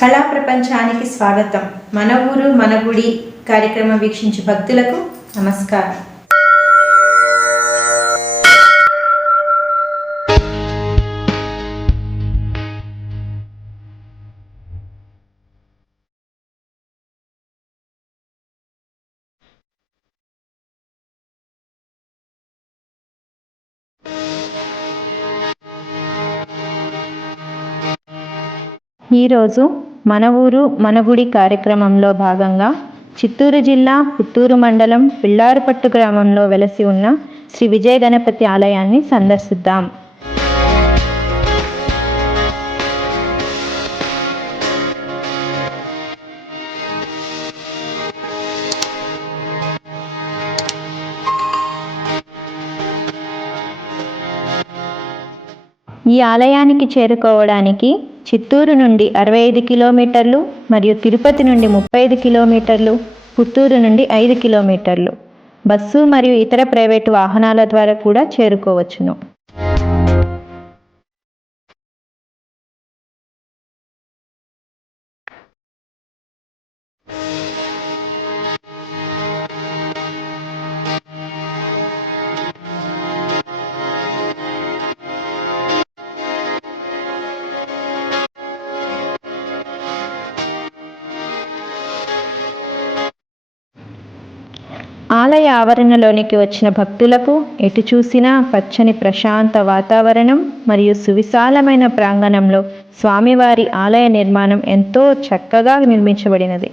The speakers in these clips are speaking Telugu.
కళా ప్రపంచానికి స్వాగతం. మన ఊరు మన గుడి కార్యక్రమం వీక్షించే భక్తులకు నమస్కారం. ఈరోజు మన ఊరు మన గుడి కార్యక్రమంలో భాగంగా చిత్తూరు జిల్లా పుత్తూరు మండలం పిల్లారుపట్టు గ్రామంలో వెలసి ఉన్న శ్రీ విజయ గణపతి ఆలయాన్ని సందర్శిద్దాం. ఈ ఆలయానికి చేరుకోవడానికి చిత్తూరు నుండి 65 కిలోమీటర్లు మరియు తిరుపతి నుండి 35 కిలోమీటర్లు, పుత్తూరు నుండి 5 కిలోమీటర్లు బస్సు మరియు ఇతర ప్రైవేటు వాహనాల ద్వారా కూడా చేరుకోవచ్చును. ఆలయ ఆవరణలోనికి వచ్చిన భక్తులకు ఎటు చూసినా పచ్చని ప్రశాంత వాతావరణం మరియు సువిశాలమైన ప్రాంగణంలో స్వామివారి ఆలయ నిర్మాణం ఎంతో చక్కగా నిర్మించబడినది.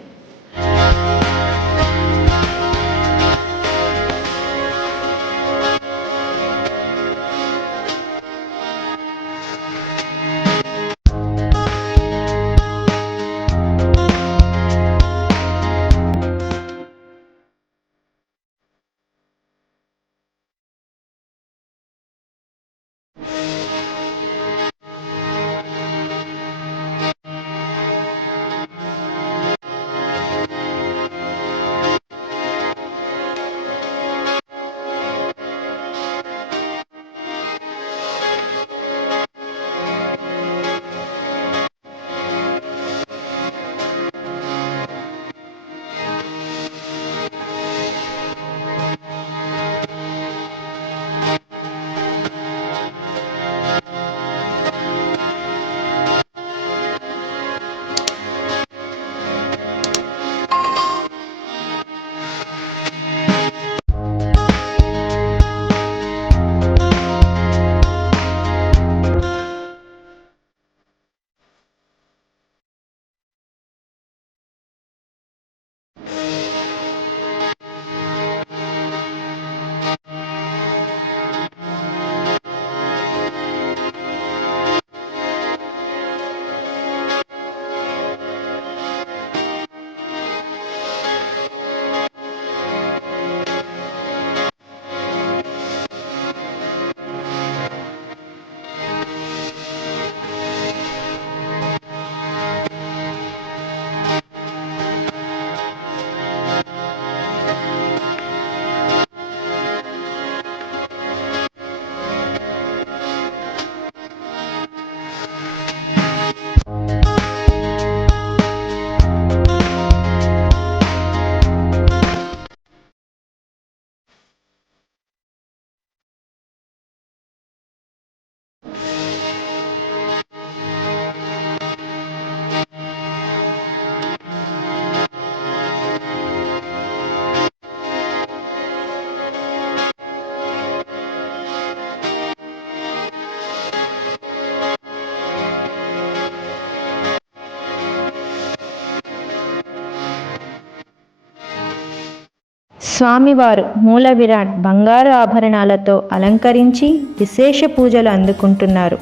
స్వామివారు మూల విరాట్ బంగారు ఆభరణాలతో అలంకరించి విశేష పూజలు అందుకుంటున్నారు.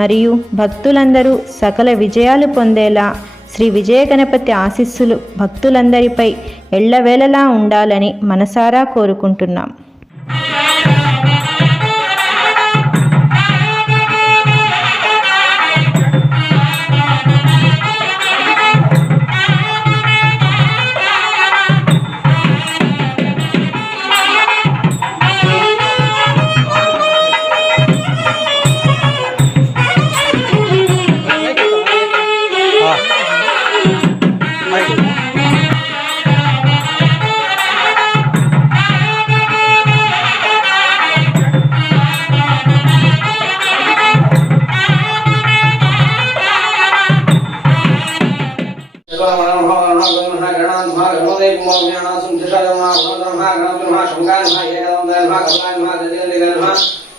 మరియు భక్తులందరూ సకల విజయాలు పొందేలా శ్రీ విజయ గణపతి ఆశీస్సులు భక్తులందరిపై ఎల్లవేళలా ఉండాలని మనసారా కోరుకుంటున్నాం.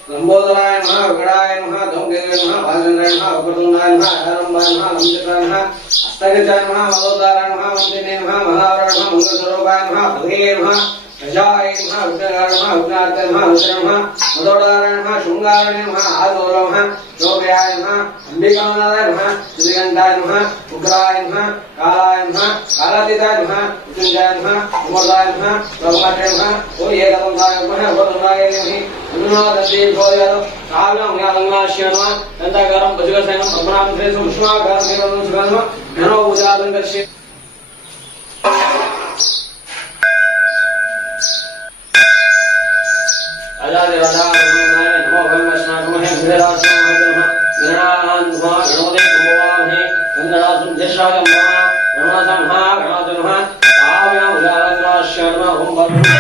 लंबोदराय नमः विकटाय नमः धूमकेतवे नमः भालचंद्राय नमः वक्रतुंडाय नमः आरंभाय नमः लंबचक्राय नमः अष्टगजाय नमः मदोदाराय नमः वंदिने नमः महावराय नमः मंगलस्वरूपाय नमः भगे नमः गजाय नमः विघ्नकाय नमः विघ्नार्थे नमः रुद्राय नमः मदोदाराय नमः शृंगाराय नमः आदोराय नमः योग्याय नमः अंबिकानाथाय नमः श्रीगंधाय नमः उग्राय नमः कालाय नमः कालातीताय नमः मृत्युंजयाय नमः अमृताय नमः प्रभुमात्रे नमः ओ एकदंताय नमः वदनाय नमः अनुनादन्ते भोजनं काव्यं यालंगाश्यनमः दंताकारं भुजगसेनं प्रभुनामश्रेयं विष्णुआकारं देवं सुगन्धं घनो उजातं कर्षे आजादे राधाकृष्णाय नमो भगवस्नाकमहे विराजमानः गणानान्त्वा गणोदे कुम्भवामहे वन्दनासुं जशाय नमः नमः गणाधनः काव्यं यालंगाश्यनमः ओम भगवते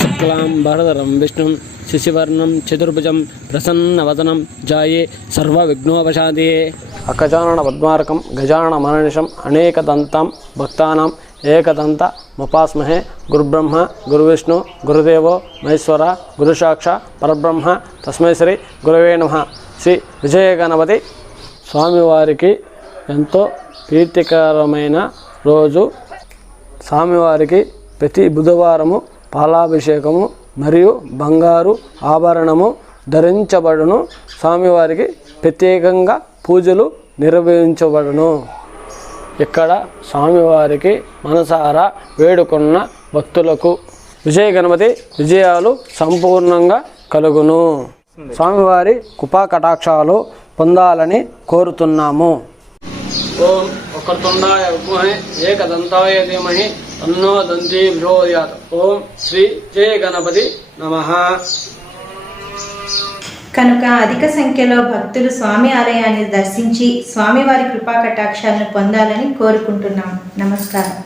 शुक्लां भरधरं विष्णुं शिशिवर्णं चतुर्भुजं प्रसन्नवदनं जाये सर्वविघ्नोपशान्तये अकजानन पद्मार्कं गजाननमहर्निशं अनेकदन्तं भक्तानां एकदन्तमुपास्महे गुरुब्रह्म गुरुविष्णु गुरुदेवो महेश्वर गुरुसाक्षात् परब्रह्म तस्मै श्री गुरवे नमः శ్రీ విజయ గణపతి స్వామివారికి ఎంతో ప్రీతికరమైన రోజు. స్వామివారికి ప్రతి బుధవారము పాలాభిషేకము మరియు బంగారు ఆభరణము ధరించబడును. స్వామివారికి ప్రత్యేకంగా పూజలు నిర్వహించబడును. ఇక్కడ స్వామివారికి మనసారా వేడుకున్న భక్తులకు విజయ గణపతి విజయాలు సంపూర్ణంగా కలుగును. స్వామివారి కృపా కటాక్షాలు పొందాలని కోరుతున్నాము. ఓం వక్రతుండాయ విద్మహే ఏకదంతాయ ధీమహి తన్నో దంతి ప్రచోదయాత్. ఓం శ్రీ జయ గణపతి నమః. కనుక అధిక సంఖ్యలో భక్తులు స్వామి ఆలయాన్ని దర్శించి స్వామివారి కృపా కటాక్షాలను పొందాలని కోరుకుంటున్నాం. నమస్కారం.